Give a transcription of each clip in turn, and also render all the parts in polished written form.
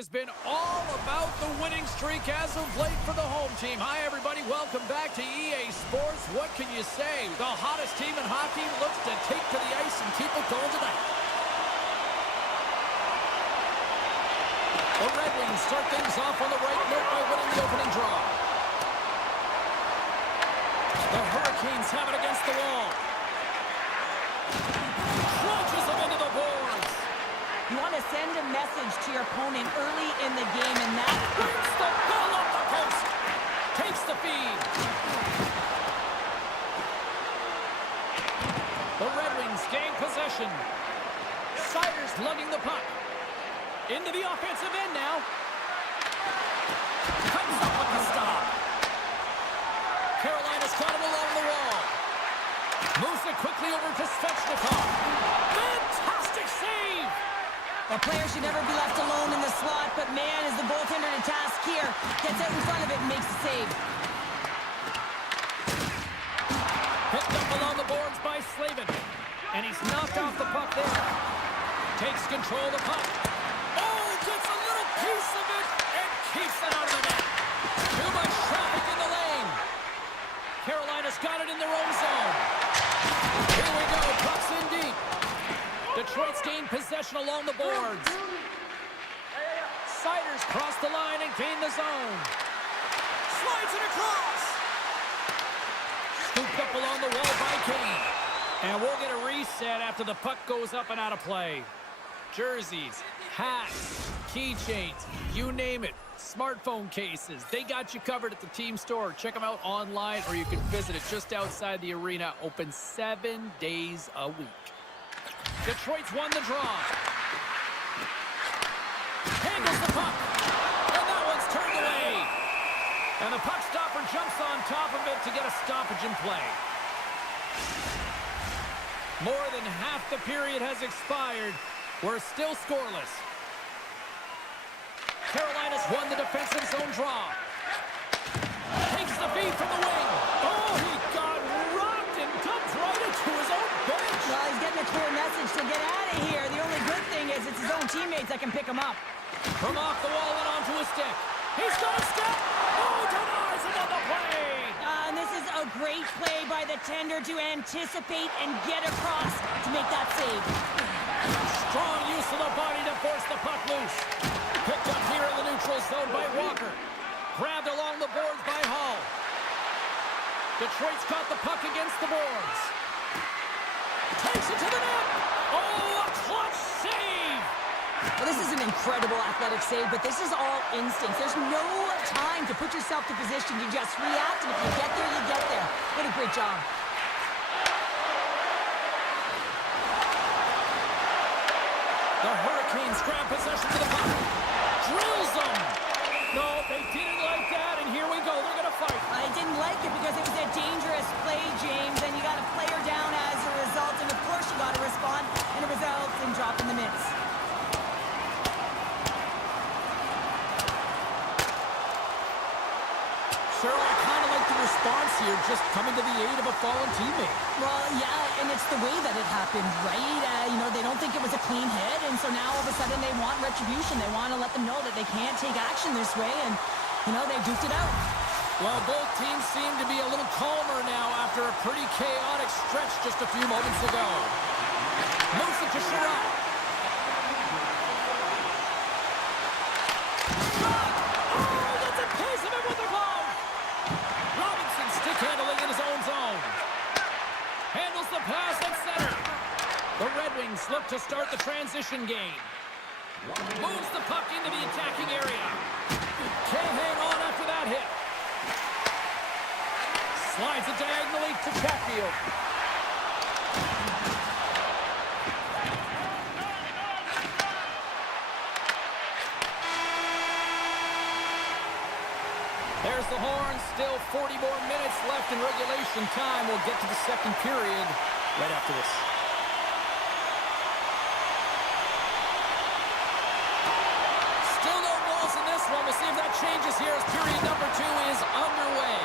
has been all about the winning streak as of late for the home team. Hi, everybody. Welcome back to EA Sports. What can you say? The hottest team in hockey looks to take to the ice and keep it going tonight. The Red Wings start things off on the right note by winning the opening draw. The Hurricanes have it against the wall. Crunches them into the boards. You want to send a message to your opponent early in the game, and that Brings the ball up the post. Takes the feed. The Red Wings gain possession. Siders lugging the puck. Into the offensive end now. Comes up with the stop. Carolina's got it along the wall. Moves it quickly over to Svechnikov. Fantastic save! a player should never be left alone in the slot, but man, is the goaltender to task here. Gets out in front of it and makes the save. Picked up along the boards by Slavin. And he's knocked off the puck there. Takes control of the puck. Oh, gets a little piece of it and keeps it out of the net. Too much traffic in the lane. Carolina's got it in their own zone. Here we go, puck's in deep. Detroit's gained possession along the boards. Siders cross the line and gain the zone. Slides it across. Scooped up along the wall by Kane. And we'll get a reset after the puck goes up and out of play. Jerseys, hats, keychains, you name it. Smartphone cases, they got you covered at the team store. Check them out online, or you can visit it just outside the arena. Open 7 days a week. Detroit's won the draw. Handles the puck. And that one's turned away. And the puck stopper jumps on top of it to get a stoppage in play. More than half the period has expired. We're still scoreless. Carolina's won the defensive zone draw. Takes the feed from the wing. Oh, he got rocked and dumped right into his own bench. Well, he's getting a clear message to get out of here. The only good thing is it's his own teammates that can pick him up. From off the wall and onto a stick. He's got a step. Oh, denies another play. And this is a great play by the tender to anticipate and get across to make that save. Strong use of the body to force the puck loose. Picked up here in the neutral zone by Walker. Grabbed along the boards by Hall. Detroit's got the puck against the boards. Takes it to the net. Oh, a clutch save. Well, this is an incredible athletic save, but this is all instinct. There's no time to put yourself to position. You just react, and if you get there, you get there. What a great job. The Hurricanes grab possession to the puck. Drills them. No, they didn't like that, and here we go. They're going to fight. I didn't like it because it was a dangerous play, James, and you got a player down as a result, and of course you got to respond, and it results in dropping the mitts. Sure, I kind of like the response here, just coming to the aid of a fallen teammate. Well, yeah, and it's the way that it happened, right? They don't think it was a clean hit, and so now all of a sudden they want retribution. They want to let them know that they can't take action this way, and, they duked it out. Well, both teams seem to be a little calmer now after a pretty chaotic stretch just a few moments ago. Moves it to Sherrod. Shot! Oh, that's a piece of it with the glove! Robinson stick handling in his own zone. Handles the pass at center. The Red Wings look to start the transition game. Moves the puck into the attacking area. Can't hang on after that hit. Slides it diagonally to Chatfield. There's the horn. Still 40 more minutes left in regulation time. We'll get to the second period right after this. Still no goals in this one. We'll see if that changes here as period number 2 is underway.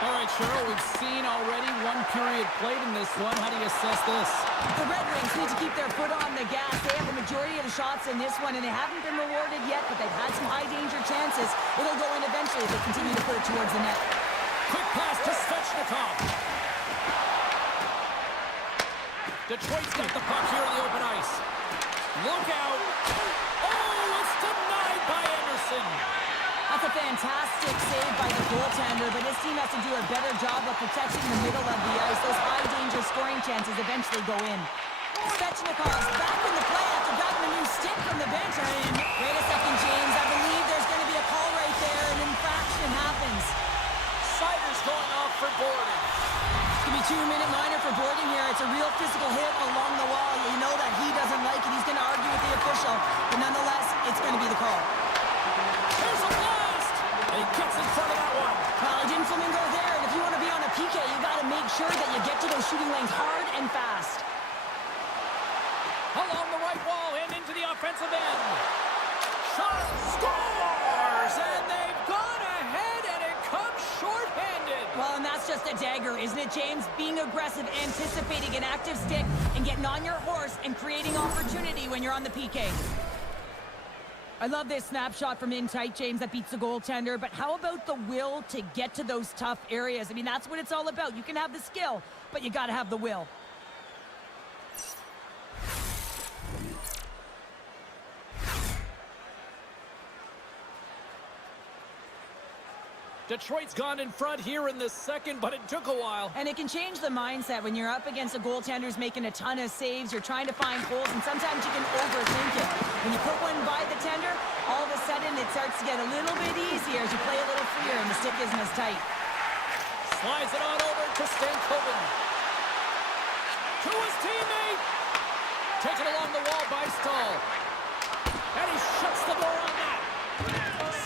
All right, Cheryl, we've we've seen already. One period played in this one. How do you assess this? The Red Wings need to keep their foot on the gas. They have the majority of the shots in this one, and they haven't been rewarded yet, but they've had some high-danger chances. It'll go in eventually if they continue to put it towards the net. Quick pass to Svechnikov. Detroit's got the puck here in the open ice. Look out. Oh, it's denied by Anderson. That's a fantastic save by the goaltender, but this team has to do a better job of protecting the middle of the ice. Those high-danger scoring chances eventually go in. Svechnikov's back in the play after grabbing a new stick from the bench. And wait a second, James. I believe there's going to be a call right there. An infraction happens. Sider's going off for boarding. It's going to be a 2-minute minor for boarding here. It's a real physical hit along the wall. You know that he doesn't like it. He's going to argue with the official. But nonetheless, it's going to be the call. There's a blast! And he gets in front of that one. Well, he didn't flamingo there. And if you want to be on a PK, you got to make sure that you get to those shooting lanes hard and fast. Along the right wall and into the offensive end. Shot scores! And they've gone ahead, and it comes shorthanded. Well, and that's just a dagger, isn't it, James? Being aggressive, anticipating an active stick, and getting on your horse and creating opportunity when you're on the PK. I love this snapshot from in tight, James, that beats the goaltender, but how about the will to get to those tough areas? I mean, that's what it's all about. You can have the skill, but you got to have the will. Detroit's gone in front here in the second, but it took a while. And it can change the mindset when you're up against a goaltender who's making a ton of saves. You're trying to find holes, and sometimes you can overthink it. When you put one by the tender, all of a sudden it starts to get a little bit easier as you play a little freer and the stick isn't as tight. Slides it on over to Stankoven. To his teammate. Taken along the wall by Stahl. And he shuts the door on that.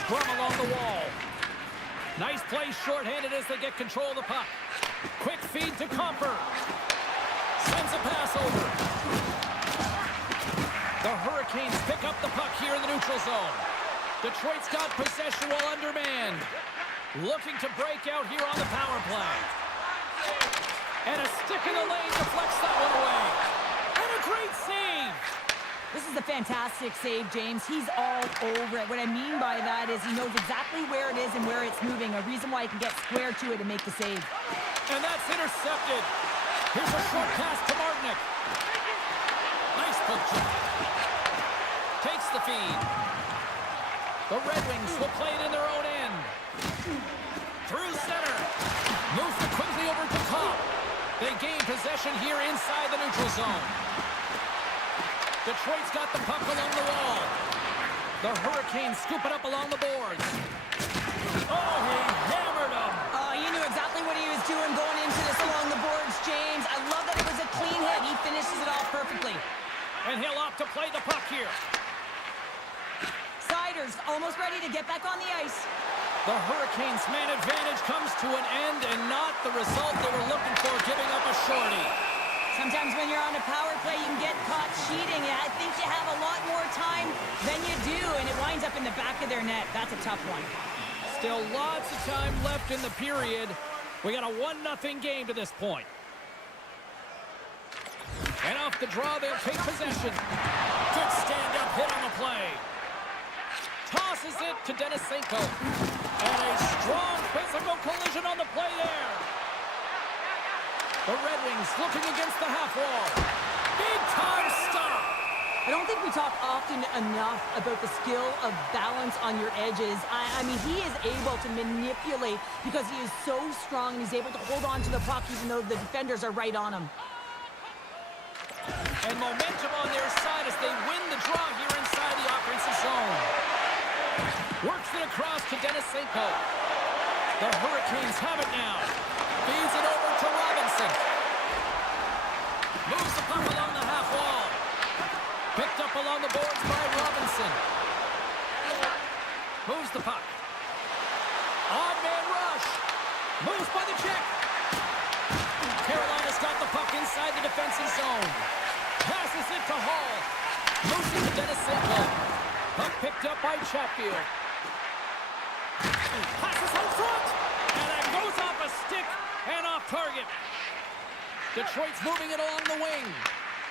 Scrum along the wall. Nice play shorthanded as they get control of the puck. Quick feed to Comper. Sends a pass over. The Hurricanes pick up the puck here in the neutral zone. Detroit's got possession while undermanned. Looking to break out here on the power play. And a stick in the lane deflects that one away. And a great save. This is a fantastic save, James. He's all over it. What I mean by that is he knows exactly where it is and where it's moving. A reason why he can get square to it and make the save. And that's intercepted. Here's a short pass to Martinick. Nice poke check. Takes the feed. The Red Wings will play it in their own end. Through center. Moves it quickly over to Cobb. They gain possession here inside the neutral zone. Detroit's got the puck along the wall. The Hurricanes scoop it up along the boards. Oh, he hammered him. You knew exactly what he was doing going into this along the boards, James. I love that it was a clean hit. He finishes it off perfectly. And he'll opt to play the puck here. Siders almost ready to get back on the ice. The Hurricanes' man advantage comes to an end and not the result they were looking for, giving up a shorty. Sometimes when you're on a power play, you can get caught cheating. And I think you have a lot more time than you do, and it winds up in the back of their net. That's a tough one. Still lots of time left in the period. We got a 1-0 game to this point. And off the draw, they'll take possession. Good stand-up hit on the play. Tosses it to Denisenko. And a strong physical collision on the play there. The Red Wings looking against the half wall. Big-time stop. I don't think we talk often enough about the skill of balance on your edges. I mean, he is able to manipulate because he is so strong and he's able to hold on to the puck even though the defenders are right on him. And momentum on their side as they win the draw here inside the offensive zone. Works it across to Denisenko. The Hurricanes have it now. Feeds it over to Robinson. Moves the puck along the half wall. Picked up along the boards by Robinson. Moves the puck. Odd man rush. Moves by the check. Carolina's got the puck inside the defensive zone. Passes it to Hall. Moves it to Denisenko. Puck picked up by Chatfield. Passes home front. And it goes off a stick and target. Detroit's moving it along the wing.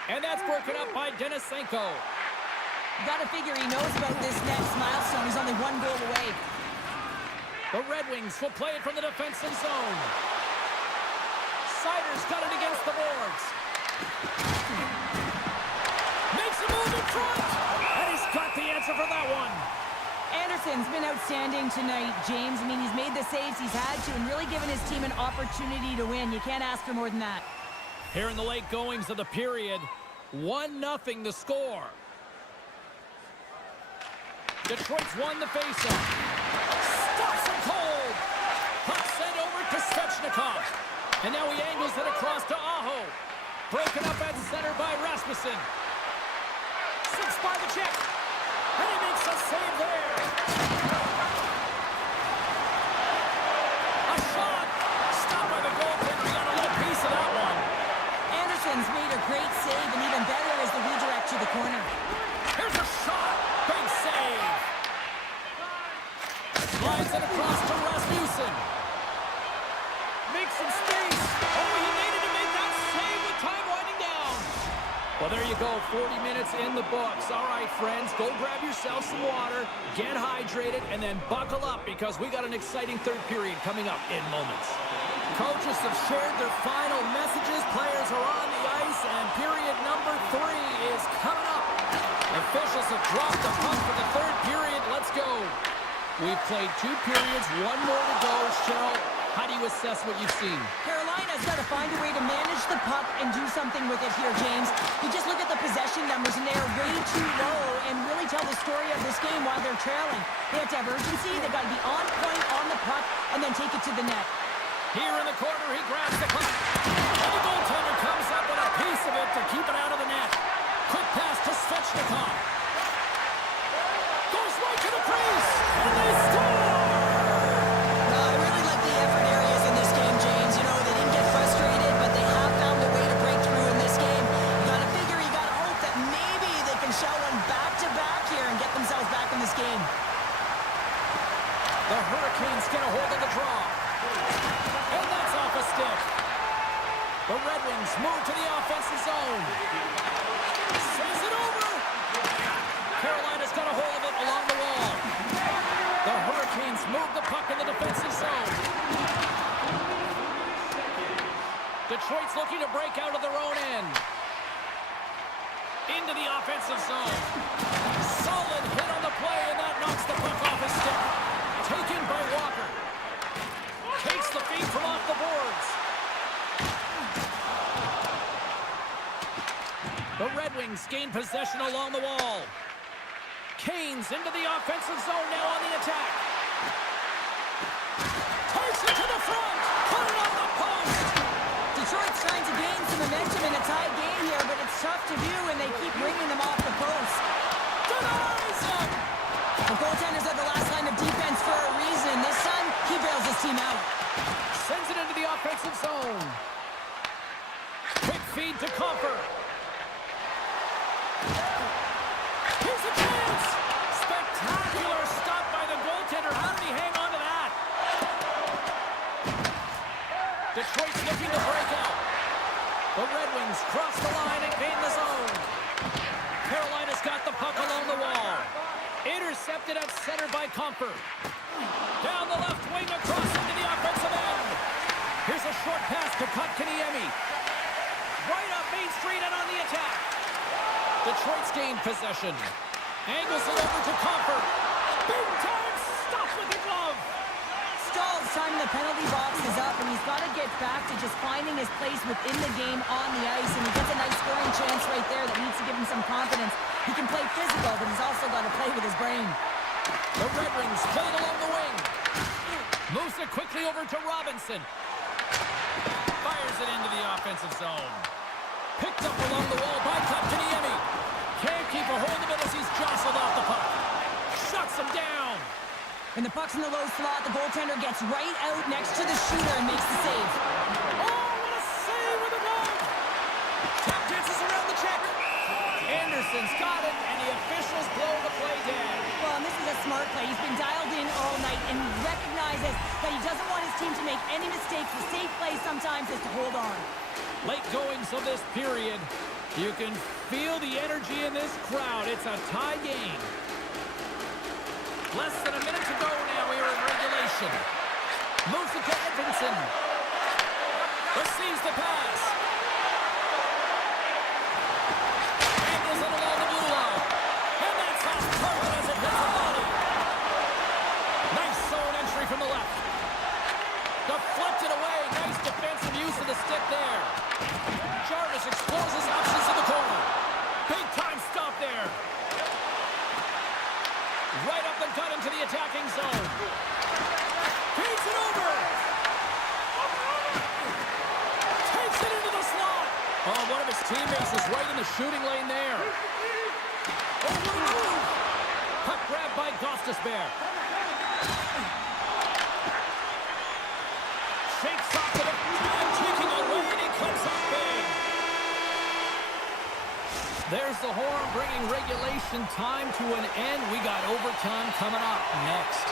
And that's broken up by Denisenko. You gotta figure he knows about this next milestone. He's only 1 goal away. The Red Wings will play it from the defensive zone. Sider's got it against the boards. Makes a move in front. And he's got the answer for that one. Anderson's been outstanding tonight, James. I mean, he's made the saves he's had to and really given his team an opportunity to win. You can't ask for more than that. Here in the late goings of the period, 1-0 the score. Detroit's won the faceoff. Stops him cold. Puck sent over to Svechnikov. And now he angles it across to Aho. Broken up at center by Rasmussen. 6 by the check. And he makes a save there. A shot. Stopped by the goaltender. He got a little piece of that one. Anderson's made a great save, and even better is the redirect to the corner. Here's a shot. Big save. Slides it across to Rasmussen. Makes some space. Oh, he needed to make that save with time winding down. Well, there you go. 40 minutes in the books. All right, friends, go grab yourself some water, get hydrated, and then buckle up because we got an exciting third period coming up in moments. Coaches have shared their final messages. Players are on the ice, and period number 3 is coming up. Officials have dropped the puck for the third period. Let's go. We've played 2 periods, 1 more to go. Cheryl, how do you assess what you've seen? Carolina's got to find a way to manage the puck and do something with it here, James. You just look at the possession numbers, and they're way too low and really tell the story of this game while they're trailing. They have to have urgency. They've got to be on point on the puck and then take it to the net. Here in the corner, he grabs the puck. And the goaltender comes up with a piece of it to keep it out of the net. Quick pass to Svechnikov. Goes right to the crease. And they score! I really like the effort areas in this game, James. You know, they didn't get frustrated, but they have found a way to break through in this game. You got to figure, you got to hope that maybe they can shell one back-to-back here and get themselves back in this game. The Hurricanes get a hold of the draw. And that's off a stick. The Red Wings move to the offensive zone. Sends it over. Carolina's got a hold of it along the wall. The Hurricanes move the puck in the defensive zone. Detroit's looking to break out of their own end. Into the offensive zone. Solid hit on the play, and that knocks the puck off his stick. Taken by Walker. Takes the feed from off the boards. The Red Wings gain possession along the wall. Canes into the offensive zone now on the attack. Takes it to the front. Put it on the post. Detroit's trying to gain some momentum in a tied game here, but it's tough to do when they keep bringing them off the post. Denies him. The goaltender's at the last line of defense for a reason. This time, he bails his team out. Sends it into the offensive zone. Quick feed to Comfort. Here's a chance. Spectacular stop by the goaltender. How did he hang on to that? Detroit's looking to break out. The Red Wings cross the line and gain the zone. Carolina's got the puck along the wall. Intercepted at center by Comfort. Down the left wing across into the offensive end. Here's a short pass to Kotkaniemi. Right up Main Street and on the attack. Detroit's gained possession. Angles it over to Comfort. Big time stop with the glove. Stahl's time in the penalty box is up, and he's got to get back to just finding his place within the game on the ice, and he gets a nice scoring chance right there that needs to give him some confidence. He can play physical, but he's also got to play with his brain. The Red Wings play it along the wing. Moves it quickly over to Robinson. Fires it into the offensive zone. Picked up along the wall by Kotkaniemi. Can't keep a hold of it as he's jostled off the puck. Shuts him down. When the puck's in the low slot, the goaltender gets right out next to the shooter and makes the save. Oh, what a save with a glove! Tap dances around the check. Anderson Edmonton's got it, and the officials blow the play dead. Well, and this is a smart play. He's been dialed in all night and recognizes that he doesn't want his team to make any mistakes. The safe play sometimes is to hold on. Late goings of this period. You can feel the energy in this crowd. It's a tie game. Less than a minute to go now. We are in regulation. Moves it to Edmondson. Receives the pass. Angles it along the blue line. And that's off target as it hits a body. Nice zone entry from the left. Deflected away. Nice defensive use of the stick there. Jarvis explores his options in the corner. Big time stop there. Right up the gut into the attacking zone. Feeds it over. Takes it into the slot. Oh, one of his teammates is right in the shooting lane there. Oh, what a move. Puck grabbed by Gostisbehere. Shakes off to the time, taking away, and he comes up big. There's the horn, bringing regulation time to an end. We got overtime coming up next.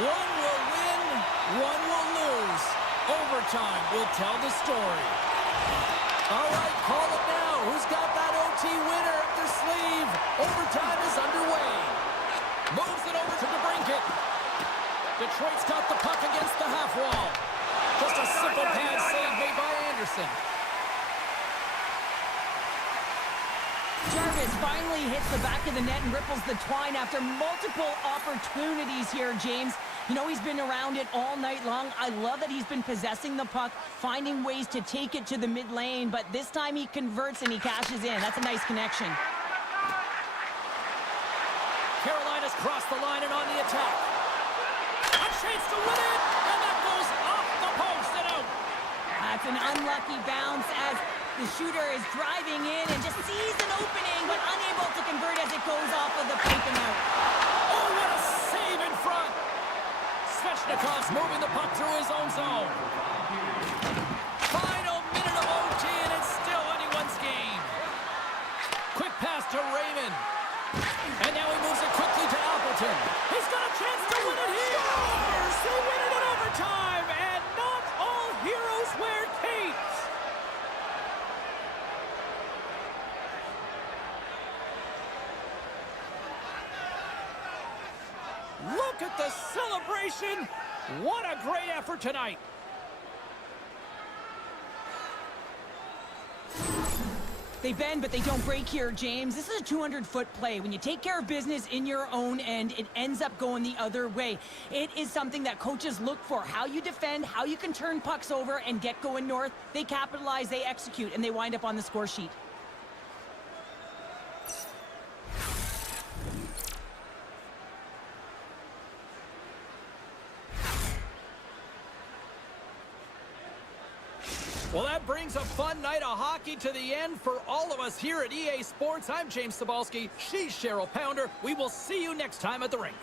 One will win, one will lose. Overtime will tell the story. All right, call it now. Who's got that OT winner up their sleeve? Overtime is underway. Moves it over to DeBrincat. Detroit's got the puck against the half wall. Just a simple pad save made by Anderson. Jarvis finally hits the back of the net and ripples the twine after multiple opportunities here, James. You know, he's been around it all night long. I love that he's been possessing the puck, finding ways to take it to the mid lane, but this time he converts and he cashes in. That's a nice connection. Carolina's crossed the line and on the attack. A chance to win it, and that goes off the post and out. That's an unlucky bounce as the shooter is driving in and just sees an opening, but unable to convert as it goes off of the pipe and out. Oh, what a save in front. Svechnikov's moving the puck through his own zone. Final minute of OT, and it's still anyone's game. Quick pass to Raymond. And now he moves it quickly to Appleton. He's got a chance to win it here. They win it in overtime, and not all heroes wear capes. Look at the celebration. What a great effort tonight. They bend, but they don't break here, James. This is a 200-foot play. When you take care of business in your own end, it ends up going the other way. It is something that coaches look for. How you defend, how you can turn pucks over and get going north. They capitalize, they execute, and they wind up on the score sheet. Well, that brings a fun night of hockey to the end for all of us here at EA Sports. I'm James Cybulski. She's Cheryl Pounder. We will see you next time at the rink.